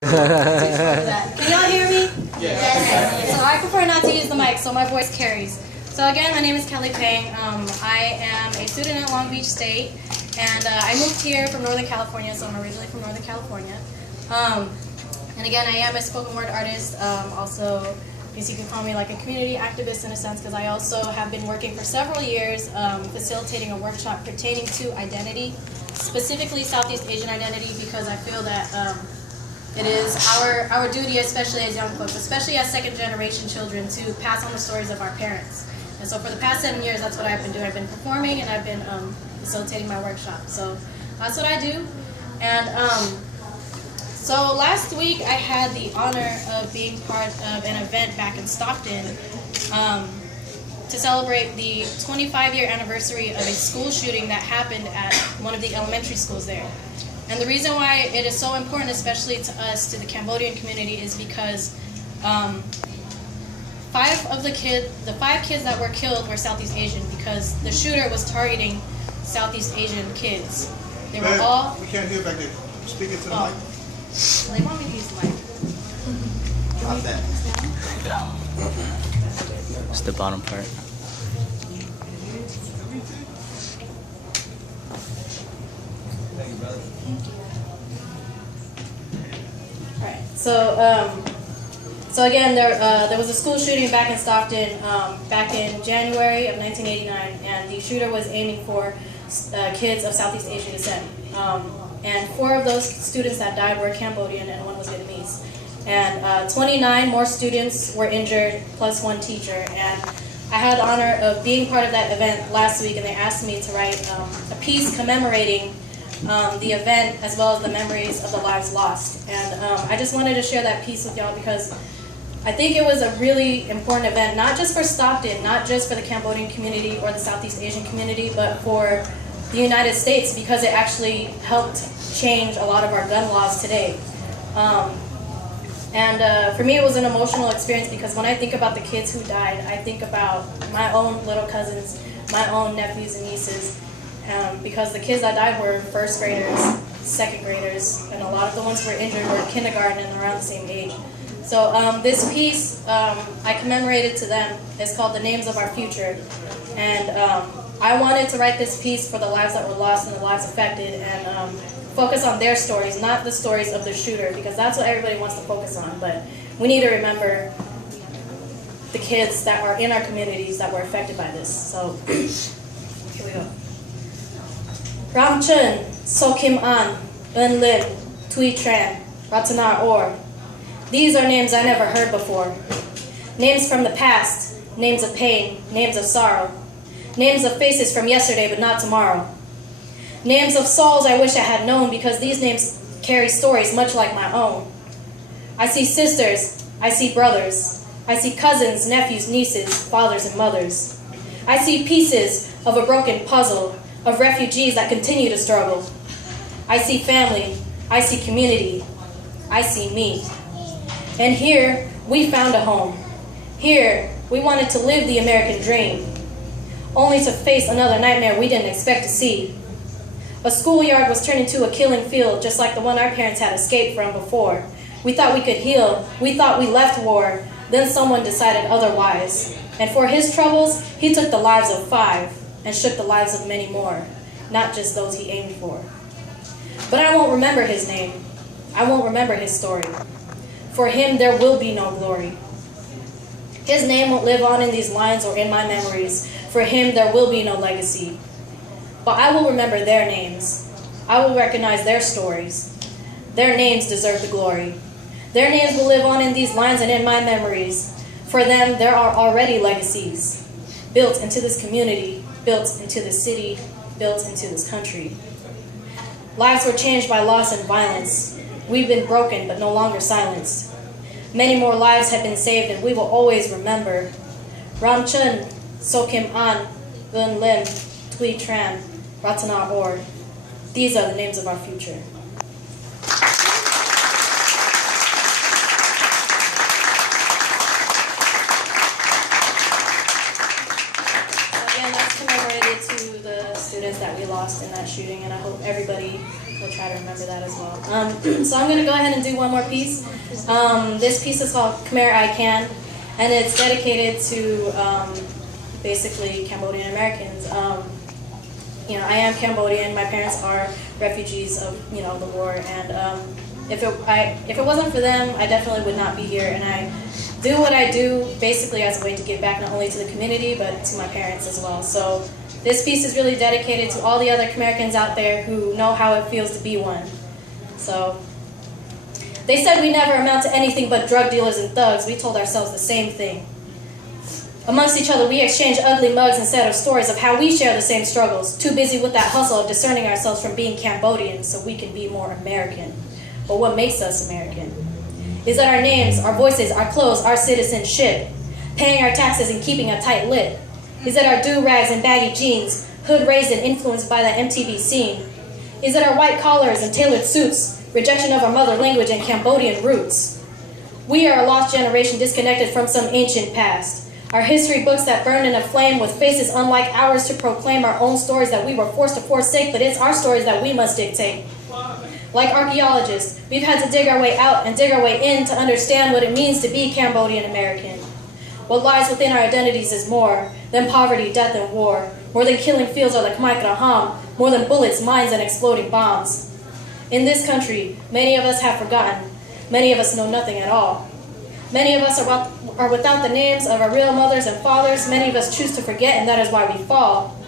Can y'all hear me? Yes. So I prefer not to use the mic, so my voice carries. So again, my name is Kelley Pheng. I am a student at Long Beach State, and I moved here from Northern California, so I'm originally from Northern California. And again, I am a spoken word artist. Also, I guess you could call me like a community activist in a sense, because I also have been working for several years facilitating a workshop pertaining to identity, specifically Southeast Asian identity, because I feel that it is our duty, especially as young folks, especially as second-generation children, to pass on the stories of our parents. And so for the past 7 years, that's what I've been doing. I've been performing and I've been facilitating my workshop. So that's what I do. And so last week, I had the honor of being part of an event back in Stockton to celebrate the 25-year anniversary of a school shooting that happened at one of the elementary schools there. And the reason why it is so important, especially to us, to the Cambodian community, is because the 5 kids that were killed were Southeast Asian, because the shooter was targeting Southeast Asian kids. They were all... We can't hear back there. Speak into the mic. They want me to use the mic. Drop that. It's the bottom part. Alright, so again, there was a school shooting back in Stockton back in January of 1989, and the shooter was aiming for kids of Southeast Asian descent. And 4 of those students that died were Cambodian and 1 was Vietnamese. And 29 more students were injured, plus 1 teacher. And I had the honor of being part of that event last week, and they asked me to write a piece commemorating the event as well as the memories of the lives lost. And I just wanted to share that piece with y'all because I think it was a really important event, not just for Stockton, not just for the Cambodian community or the Southeast Asian community, but for the United States, because it actually helped change a lot of our gun laws today. For me, it was an emotional experience because when I think about the kids who died, I think about my own little cousins, my own nephews and nieces, because the kids that died were first graders, second graders, and a lot of the ones who were injured were in kindergarten and around the same age. So this piece, I commemorated to them. It's called The Names of Our Future. And I wanted to write this piece for the lives that were lost and the lives affected, and focus on their stories, not the stories of the shooter, because that's what everybody wants to focus on. But we need to remember the kids that are in our communities that were affected by this. So here we go. Ram Chun, So Kim An, Un Lim, Tui Tran, Ratanar Or. These are names I never heard before. Names from the past, names of pain, names of sorrow. Names of faces from yesterday but not tomorrow. Names of souls I wish I had known, because these names carry stories much like my own. I see sisters, I see brothers. I see cousins, nephews, nieces, fathers and mothers. I see pieces of a broken puzzle, of refugees that continue to struggle. I see family, I see community, I see me. And here, we found a home. Here, we wanted to live the American dream, only to face another nightmare we didn't expect to see. A schoolyard was turned into a killing field, just like the one our parents had escaped from before. We thought we could heal, we thought we left war, then someone decided otherwise. And for his troubles, he took the lives of 5, and shook the lives of many more, not just those he aimed for. But I won't remember his name. I won't remember his story. For him, there will be no glory. His name won't live on in these lines or in my memories. For him, there will be no legacy. But I will remember their names. I will recognize their stories. Their names deserve the glory. Their names will live on in these lines and in my memories. For them, there are already legacies, built into this community, built into this city, built into this country. Lives were changed by loss and violence. We've been broken, but no longer silenced. Many more lives have been saved, and we will always remember. Ram Chun, So Kim An, Un Lim, Tui Tran, Ratanar Or. These are the names of our future. Again, that's commemorated to the students that we lost in that shooting, and I hope everybody will try to remember remember that as well. So I'm going to go ahead and do one more piece. This piece is called Khmer-I-Can, and it's dedicated to basically Cambodian Americans. I am Cambodian. My parents are refugees of the war, and if it wasn't for them, I definitely would not be here. And I do what I do basically as a way to give back not only to the community but to my parents as well. So this piece is really dedicated to all the other Khmer-I-Cans out there who know how it feels to be one. So they said we never amount to anything but drug dealers and thugs. We told ourselves the same thing. Amongst each other, we exchange ugly mugs instead of stories of how we share the same struggles, too busy with that hustle of discerning ourselves from being Cambodian so we can be more American. But what makes us American? Is that our names, our voices, our clothes, our citizenship, paying our taxes and keeping a tight lip? Is it our do-rags and baggy jeans, hood-raised and influenced by that MTV scene? Is it our white collars and tailored suits, rejection of our mother language and Cambodian roots? We are a lost generation disconnected from some ancient past. Our history books that burn in a flame with faces unlike ours to proclaim our own stories that we were forced to forsake, but it's our stories that we must dictate. Like archaeologists, we've had to dig our way out and dig our way in to understand what it means to be Cambodian American. What lies within our identities is more than poverty, death, and war, more than killing fields or the Khmer-I-Can, more than bullets, mines, and exploding bombs. In this country, many of us have forgotten. Many of us know nothing at all. Many of us are without the names of our real mothers and fathers. Many of us choose to forget, and that is why we fall.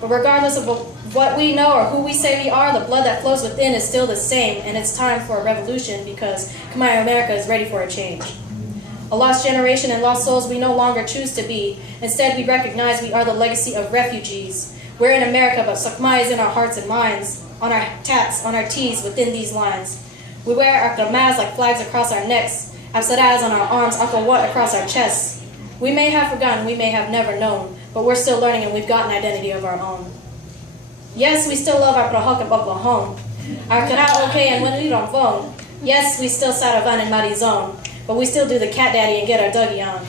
But regardless of what we know or who we say we are, the blood that flows within is still the same, and it's time for a revolution because Khmer America is ready for a change. A lost generation and lost souls we no longer choose to be. Instead, we recognize we are the legacy of refugees. We're in America, but Khmer is in our hearts and minds, on our tats, on our tees, within these lines. We wear our kamas like flags across our necks, Absadas on our arms, Uncle Wat across our chests. We may have forgotten, we may have never known, but we're still learning and we've got an identity of our own. Yes, we still love our Prahok and Bokla home, our karaoke and when we don't phone. Yes, we still Saravan and Marizone, but we still do the cat daddy and get our Dougie on.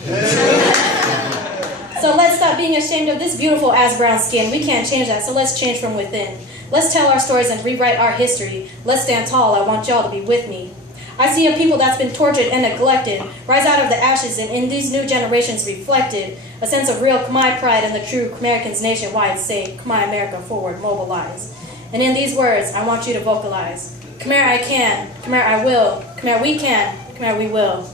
So let's stop being ashamed of this beautiful ass brown skin. We can't change that, so let's change from within. Let's tell our stories and rewrite our history. Let's stand tall. I want y'all to be with me. I see a people that's been tortured and neglected rise out of the ashes and in these new generations reflected a sense of real Khmer pride and the true Khmer-I-Cans nationwide say, Khmer America forward, mobilize. And in these words, I want you to vocalize. Khmer I can, Khmer I will, Khmer we can, Khmer we will.